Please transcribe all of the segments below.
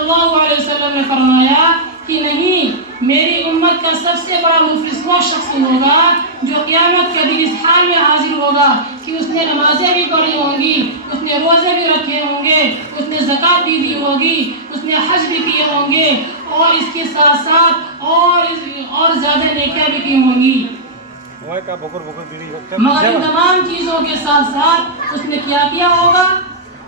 सल्लल्लाहु अलैहि वसल्लम ने फरमाया कि नहीं, मेरी उम्मत का सबसे बड़ा मुफलिस वो शख्स होगा जो क़यामत के दिन इस हाल में हाजिर होगा कि उसने नमाजें भी पढ़ी होंगी, उसने रोज़े भी रखे होंगे, उसने ज़कात भी दी होगी, उसने हज भी किए होंगे और इसके साथ साथ और ज़्यादा नेकियां भी की होंगी। मगर इन तमाम चीज़ों के साथ साथ उसने क्या किया होगा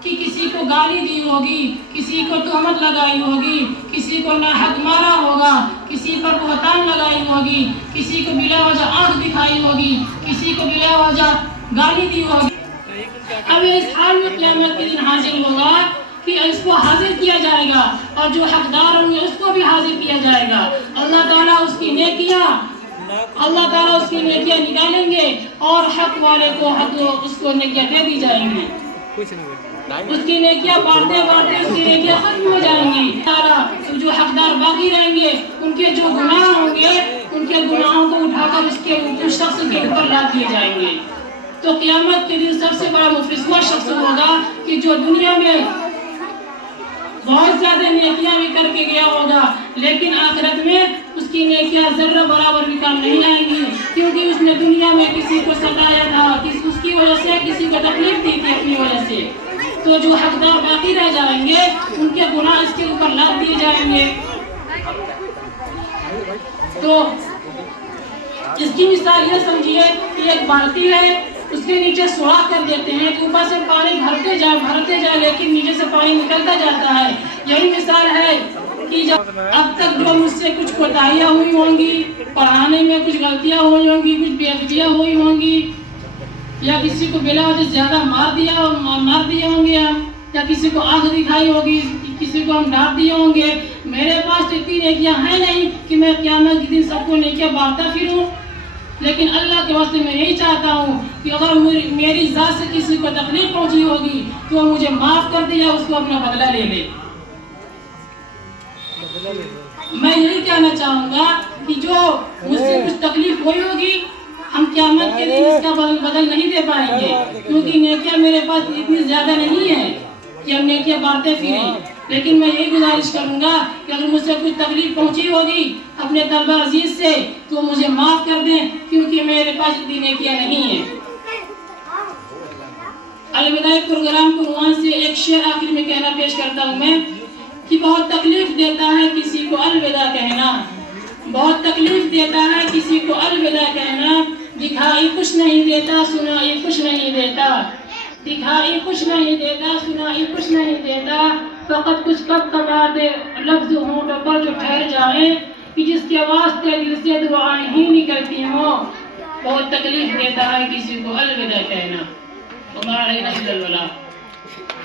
कि किसी को गाली दी होगी, किसी को तहमत लगाई होगी, किसी को नाहक मारा होगा, किसी पर बहतान लगाई होगी, किसी को बिला वजह आंख दिखाई होगी, किसी को बिला वजह गाली दी होगी। अब इस हाल में क़यामत के दिन हाजिर होगा कि इसको हाजिर किया जाएगा और जो हकदार होंगे उसको भी हाजिर किया जाएगा। अल्लाह ताला उसकी नेकियां निकालेंगे और हक वाले को उसको नेकियां दे दी जाएंगी। उसकी नेकियां बांटते उसकी नेकियां खत्म हो जाएंगी। जो हकदार बाकी रहेंगे उनके जो गुनाह होंगे उनके गुनाहों को उठाकर उस शख्स के ऊपर लाद दिए जाएंगे। तो क़यामत के दिन सबसे बड़ा मुफलिस वो शख्स होगा कि जो दुनिया में बहुत ज्यादा नेकियां भी करके गया होगा, लेकिन आखिरत में उसकी नेकियां जर्रा बराबर भी काम नहीं आएंगी, क्योंकि उसने दुनिया में किसी को सताया था, उसकी वजह से किसी को तकलीफ दी थी अपनी वजह से। तो जो हकदार बाकी रह जाएंगे उनके गुनाह इसके ऊपर लाद दिए जाएंगे। तो इसकी मिसाल ये समझिए कि एक बाल्टी है, उसके नीचे सुराख कर देते हैं कि ऊपर से पानी भरते जाए लेकिन नीचे से पानी निकलता जाता है। यही मिसाल है कि जब अब तक जो मुझसे कुछ कोताहियां हुई होंगी, पढ़ाने में कुछ गलतियां हुई होंगी, कुछ बेअदबियां हुई होंगी, या किसी को बिला वजह ज्यादा मार दिए होंगे या किसी को आंख दिखाई होगी, किसी को हम डांट दिए होंगे, मेरे पास तो इतनी नेकियां हैं नहीं कि मैं क़यामत के दिन सबको नेकियां बांटता फिरूं। लेकिन अल्लाह के वास्ते मैं यही चाहता हूँ कि अगर मेरी ज़ात से किसी को तकलीफ पहुंची होगी तो मुझे माफ कर दे या उसको अपना बदला ले ले। मैं यही कहना चाहूँगा कि जो मुझसे कुछ तकलीफ हुई होगी हम क़यामत के दिन इसका बदल नहीं दे पाएंगे, क्योंकि नेकियां मेरे पास इतनी ज़्यादा नहीं है कि हम नेकियां बांटते फिरें। लेकिन मैं यही गुजारिश करूंगा कि अगर मुझसे कुछ तकलीफ पहुंची होगी अपने तलबा अजीज से तो मुझे माफ कर दें, क्योंकि मेरे पास इतनी नेकियां नहीं है। अलविदा प्रोग्राम को रुआन से एक शेर आखिर में कहना पेश करता हूँ मैं कि बहुत तकलीफ देता है किसी को अलविदा कहना, बहुत तकलीफ देता है किसी को अलविदा कहना, दिखाई कुछ नहीं देता सुनाई कुछ नहीं देता, दिखाई कुछ नहीं देता सुनाई कुछ नहीं देता, फकत कुछ कब दे लफ्ज होंठों पर जो ठहर जाए कि जिसके वास्ते दिल से दुआएं ही निकलती हो। बहुत तकलीफ देता है किसी को अलविदा कहना।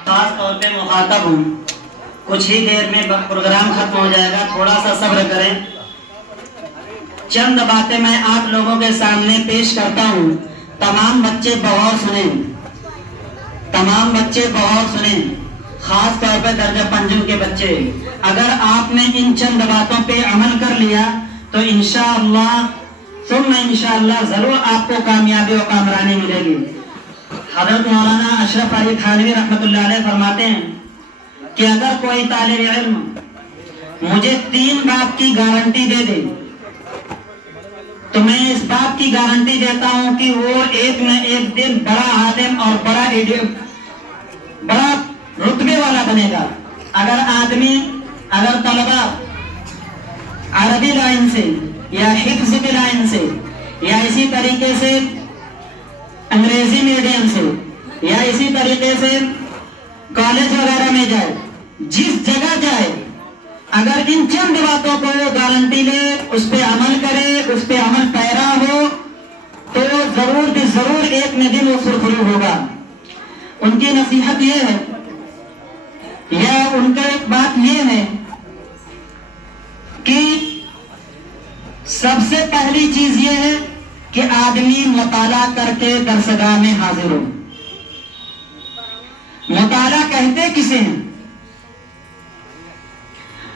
खास तौर पे मुखातब हूँ, कुछ ही देर में प्रोग्राम खत्म हो जाएगा, थोड़ा सा सब्र करें। चंद बातें मैं आप लोगों के सामने पेश करता हूँ। तमाम बच्चे बहुत सुने, खास तौर पर दर्जा पंजम के बच्चे। अगर आपने इन चंद बातों पे अमल कर लिया तो इंशाअल्लाह जरूर आपको कामयाबी और कामरानी मिलेगी। हज़रत मौलाना अशरफ अली थानवी रहमतुल्लाह अलैह फरमाते हैं कि अगर कोई तालिब इल्म मुझे 3 बात की गारंटी दे दे तो मैं इस बात की गारंटी देता हूं कि वो एक न एक दिन बड़ा आलिम और बड़ा रुतबे वाला बनेगा। अगर तलबा अरबी लाइन से या हिफ्ज़ की लाइन से या इसी तरीके से अंग्रेजी मीडियम से या इसी तरीके से कॉलेज वगैरह में जाए, जिस जगह जाए, अगर इन चंद बातों को वो गारंटी ले, उस पे अमल करे, उस पे अमल पैरा हो तो जरूर एक न दिन वो सुरखरू होगा। उनकी नसीहत ये है या उनका एक बात ये है कि सबसे पहली चीज ये है कि आदमी मुताला करके दरसगाह में हाजिर हो। मुताला कहते किसे हैं?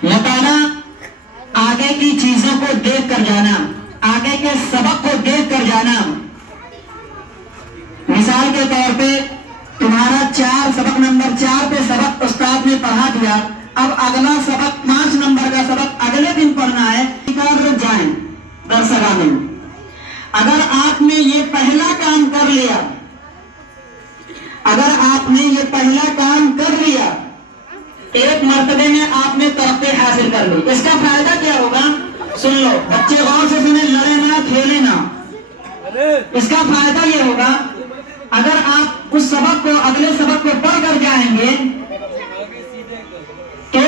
मुताला आगे की चीजों को देख कर जाना, आगे के सबक को देख कर जाना। मिसाल के तौर पे तुम्हारा सबक नंबर 4 पे सबक उस्ताद ने पढ़ा दिया, अब अगला सबक 5 नंबर का सबक अगले दिन पढ़ना है। कर जाएं दरसगाह में। अगर आपने ये पहला काम कर लिया, अगर आपने ये पहला काम कर लिया, एक मर्तबे में आपने तरक्की हासिल कर ली। इसका फायदा क्या होगा? सुन लो बच्चे, गौर से सुने, लड़े ना, खेले ना। इसका फायदा ये होगा, अगर आप उस सबक को, अगले सबक को पढ़ कर जाएंगे तो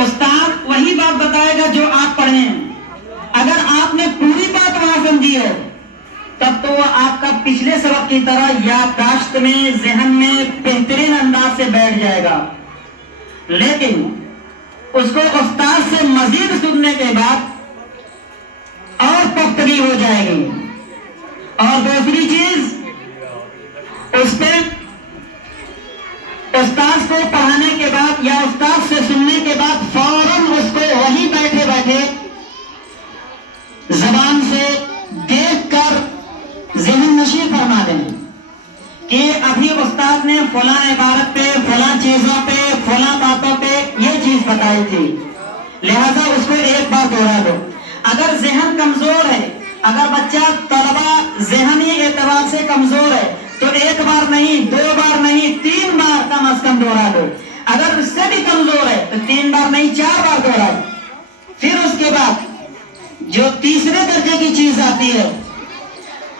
उस्ताद वही बात बताएगा जो आप पढ़े हैं। अगर आपने पूरी बात वहां समझी है तब तो वो आपका पिछले सबक की तरह याददाश्त में, ज़हन में बेहतरीन अंदाज से बैठ जाएगा। लेकिन उसको उस्ताद से मजीद सुनने के बाद और पुख्तगी हो जाएगी। और दूसरी चीज, उस पे उस्ताद को पढ़ाने के बाद या उस्ताद से सुनने के बाद फौरन उसको वही बैठे बैठे जबान से देख कर ज़हन नशीं फरमा दें कि अभी उस्ताद ने फलां इबारत पे, फलां चीजों पे, फलां बातों पे ये चीज बताई थी, लिहाजा उसको एक बार दोहरा दो। अगर ज़हन कमजोर है, अगर बच्चा तलबा ज़हनी एतबार से कमजोर है तो एक बार नहीं, 2 बार नहीं, 3 बार कम अज कम दोहरा दो। अगर उससे भी कमजोर है तो 3 बार नहीं, 4 बार दोहराओ। फिर उसके बाद जो तीसरे दर्जे की चीज आती है,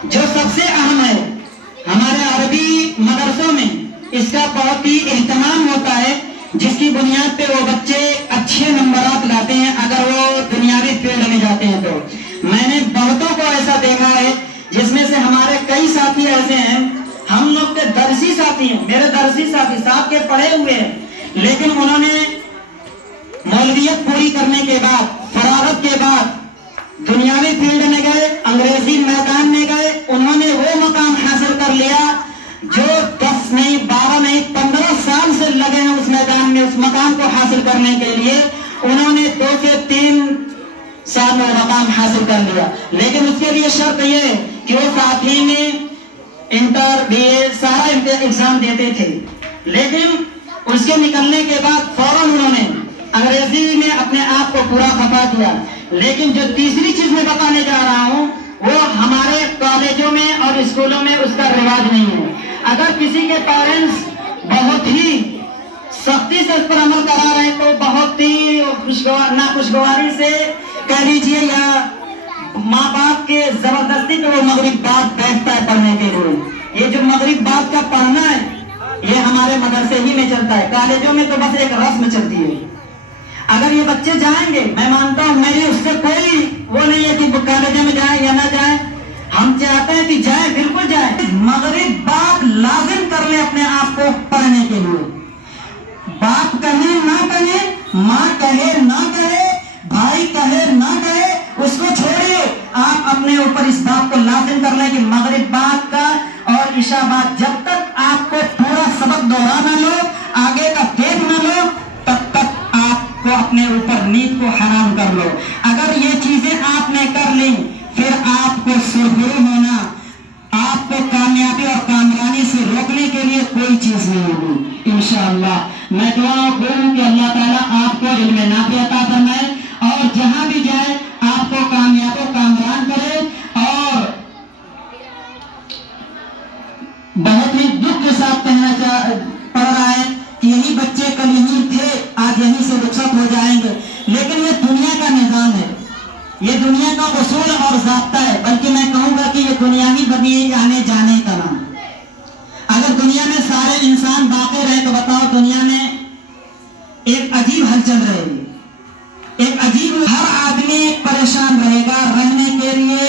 जो सबसे अहम है, हमारे अरबी मदरसों में इसका बहुत ही एहतमाम होता है, जिसकी बुनियाद पे वो बच्चे अच्छे नंबरात लाते हैं अगर वो दुनियावी फील्ड में जाते हैं। तो मैंने बहुतों को ऐसा देखा है, जिसमें से हमारे कई साथी ऐसे हैं, हम लोग के दरसी साथी हैं, मेरे दरसी साथी साथ के पढ़े हुए हैं, लेकिन उन्होंने मौलवियत पूरी करने के बाद, फरागत के बाद दुनियावी फील्ड में गए, अंग्रेजी मैदान में गए, उन्होंने वो मकाम हासिल कर लिया जो 10 नहीं, 12 नहीं, 15 साल से लगे हैं उस मैदान में, उस मकाम को हासिल करने के लिए। उन्होंने 2 से 3 साल में मकाम हासिल कर लिया। लेकिन उसके लिए शर्त ये है कि वो साथ ही में इंटर, बीए सारा एग्जाम देते थे, लेकिन उसके निकलने के बाद फौरन उन्होंने अंग्रेजी में अपने आप को पूरा खपा दिया। लेकिन जो तीसरी चीज मैं बताने जा रहा हूँ वो हमारे कॉलेजों में और स्कूलों में उसका रिवाज नहीं है। अगर किसी के पेरेंट्स बहुत ही सख्ती से उस पर अमल करा रहे हैं तो बहुत ही नाखुशगवारी से कह लीजिए, या माँ बाप के जबरदस्ती पे वो मगरिब बाद बैठता है पढ़ने के लिए। ये जो मगरिब बाद का पढ़ना है ये हमारे मदरसे ही में चलता है, कॉलेजों में तो बस एक रस्म चलती है। अगर ये बच्चे जाएंगे, मैं मानता हूँ, मेरी उससे कोई वो नहीं है कि कॉलेज में जाए या ना जाए, हम चाहते हैं कि जाए, बिल्कुल जाए। मगरिब बाद लाजिम कर ले अपने आप को पढ़ने के लिए। बाप कहे ना कहे, माँ कहे ना कहे, भाई कहे ना कहे, उसको छोड़िए। आप अपने ऊपर इस बात को लाजिम कर लें कि मगरिब बाद का और इशा बाद जब तक आपको पूरा सबक दोहरा ना लो, आगे का देख ना लो, तब तक आपको अपने ऊपर नींद को हराम कर लो। अगर ये चीजें आपने कर ली, फिर आपको सुरखरू होना, आपको कामयाबी और कामरानी से रोकने के लिए कोई चीज नहीं होगी इंशाअल्लाह। मैं दुआ करूं कि अल्लाह ताला आपको इल्म नाफी अता फरमाए और जहां भी जाए आपको कामयाब और कामरान करे। और बहुत ही दुख के साथ कहना पड़ रहा है कि यही बच्चे कल यहीं थे, आज यहीं से रुखसत हो जाएंगे, लेकिन ये दुनिया का निजाम है, ये दुनिया का उसूल और ज़ाब्ता है, बल्कि मैं कहूँगा कि ये दुनिया ही बनी आने जाने का नाम। अगर दुनिया में सारे इंसान बाकी रहे तो बताओ दुनिया में एक अजीब हलचल रहेगी, एक अजीब, हर आदमी परेशान रहेगा रहने के लिए,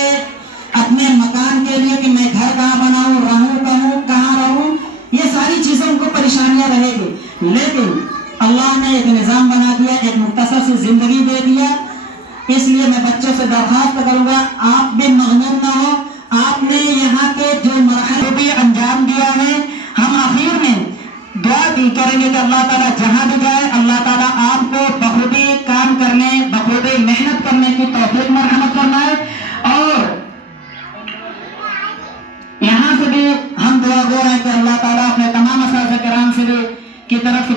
अपने मकान के लिए कि मैं घर कहाँ बनाऊं, रहूं कहूं, कहाँ रहूं, ये सारी चीजें उनको परेशानियां रहेगी। लेकिन अल्लाह ने एक निजाम बना दिया, एक मुख्तसर सी जिंदगी दे दिया। इसलिए मैं बच्चों से दरख्वास्त करूंगा, आप भी मगनून ना हो। आपने यहाँ के जो मरहले भी अंजाम दिया है, हम आखिर में दुआ भी करेंगे कि अल्लाह ताला जहाँ भी जाए, अल्लाह ताला आपको बखूबी काम करने, बखूबी मेहनत करने की तौफीक मरहमत फरमाए। और यहाँ से भी हम दुआ गो हैं कि अल्लाह ताला अपने तमाम असातिज़ा किराम से भी की तरफ से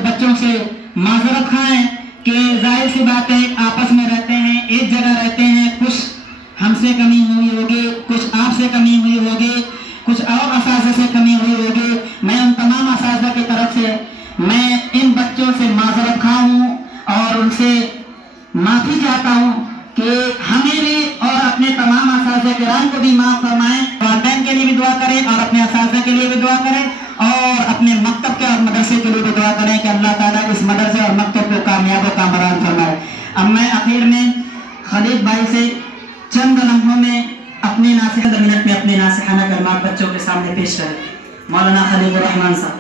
معذرت خواہ ہیں کہ ظاہر سی بات ہے آپس میں رہتے ہیں، ایک جگہ رہتے ہیں، کچھ ہم سے کمی ہوئی ہوگی، کچھ آپ سے کمی ہوئی ہوگی، کچھ اور اساتذہ سے کمی ہوئی ہوگی۔ میں ان تمام اساتذہ کی طرف سے میں ان بچوں سے معذرت خواہ ہوں اور ان سے معافی چاہتا ہوں کہ ہمیں بھی اور اپنے تمام اساتذہ کرام کو بھی معاف فرمائیں۔ والدین کے لیے بھی دعا کریں اور اپنے اساتذہ کے لیے بھی دعا کریں اور اپنے مکتب کے اور مدرسے کے لیے بھی دعا کریں کہ اللہ تعالیٰ اس مدرسے اور مکتب کو کامیاب و کامران فرمائے۔ اب میں آخر میں خلیل بھائی سے چند لمحوں میں اپنے منٹ میں اپنے ناصحانہ کلمات بچوں کے سامنے پیش کریں۔ مولانا خلیل الرحمان صاحب۔